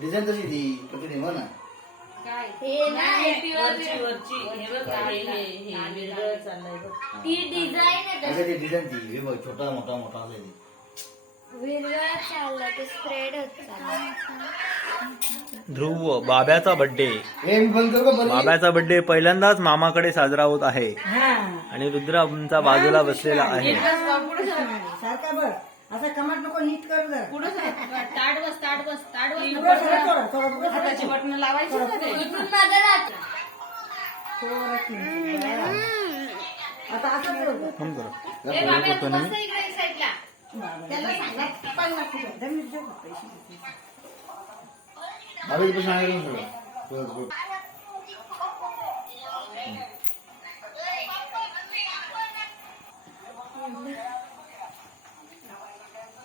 Design तशी ती पण ती म्हणा हे नाही ती डिझाईन आहे ती डिझाईन ती हे बघ छोटा मोठा मोठा असं ती वेगळं चाललं ते स्प्रेड होत चाललं. ध्रुव बाब्याचा बर्थडे. हे मी बंद करू का बरं? बाब्याचा बर्थडे पहिल्यांदाच मामाकडे साजरा होत आहे आणि रुद्र आमचा बाजूला बसलेला आहे. सारखा बघ असं कमाट नको नीट कर जरा पुढे ताट बस थोडं थोडं थोडं थोडं हाताची बटन लावायची ना ते. इथून माझं राहत. आता असं करू फोन करा. ए बाबा तू बस इकडे साईडला. त्याला सांगा 50 रुपये जमीन देऊ पैसे बाबाची पण सांगायला सगळं बस, बस.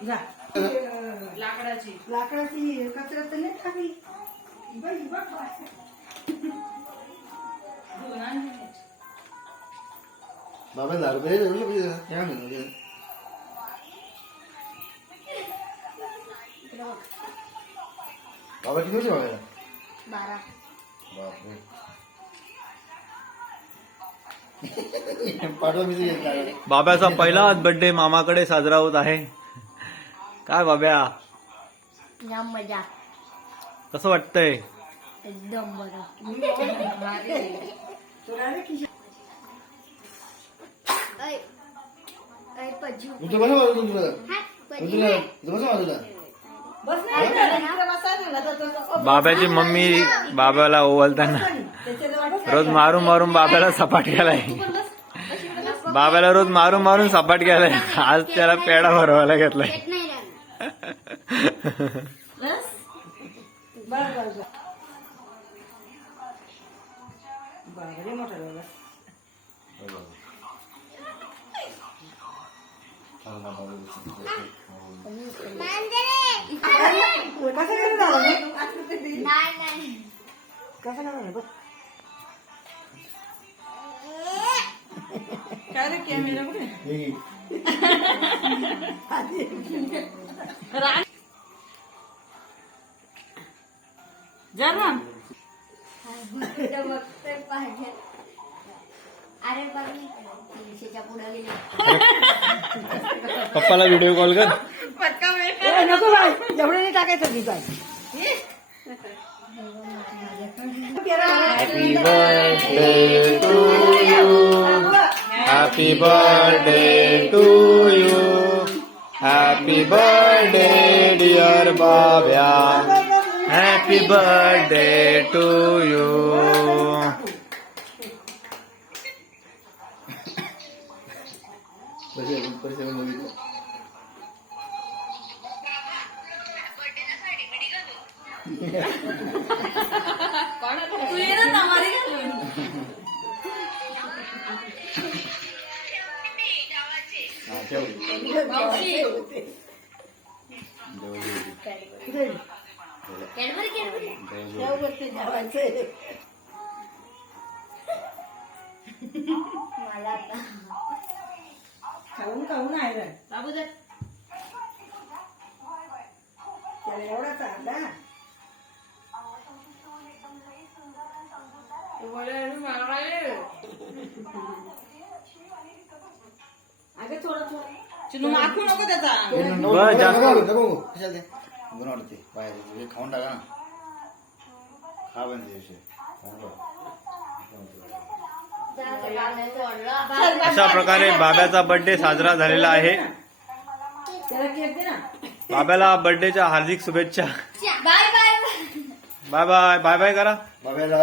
जा लाकडाची लाकडाची कचरा तर नाही टाकली बघ बघ धुवून आणली. बाबा 10 रुपये देऊ शकतो काय म्हणतो बाबा किती वर्ष बाबाला 12. बापरे पाठवा मी तुझ्या बाब्याचा पहिलाच बर्थडे मामाकडे साजरा होत आहे. काय बाब्या जाम मजा. कसं वाटतंय? एकदम बरं. तुला रे की ऐ ऐ पज्जू. तू कसं वाजवतो तुला हा, पज्जू तुला नाही. तू कसं वाजवला बस नाही इकडे बसायला ना तर बाब्याची मम्मी बाब्याला ओवाळताना रोज मारून मारून बाब्याला सपाट केलाय. बाब्याला रोज मारून मारून सपाट केलाय. आज त्याला पेढा भरवायला घेतलाय. येत नाही राहणार. बस बस बाबा मोठा बाबा कसं करून झालं नाही. कसं करून बघ काय रे कॅमेरा कुठे? जरा इथं बघतोय पाहिजे. अरे बघ मी 300च्या पुढे गेले. पप्पाला व्हिडिओ कॉल कर. पटका वेळ ए, नको बाय एवढं नाही टाकायचं तुझा happy birthday to you. Happy birthday to you. Happy birthday dear Babya. Happy birthday to you. पैसे बघितलं तू ये ना नमारी घालून. हा ठेव मावशी कॅडबरी मला आता खाऊन खाऊन आहे रे. बाबू दे. त्याला एवढा चालला मला काय अगं थोडं थोडं चिनू माखू नको त्याचा. बस, जास्त. कशाला ते बरं वाटते बाहेर खाऊन टाका ना खा पण दिवशी अशा प्रकारे बाब्याचा बर्थडे साजरा झालेला आहे. त्याला केक दे ना बाब्याला बर्थडेच्या हार्दिक शुभेच्छा. Bye bye. Bye bye bye bye करा. बाबाला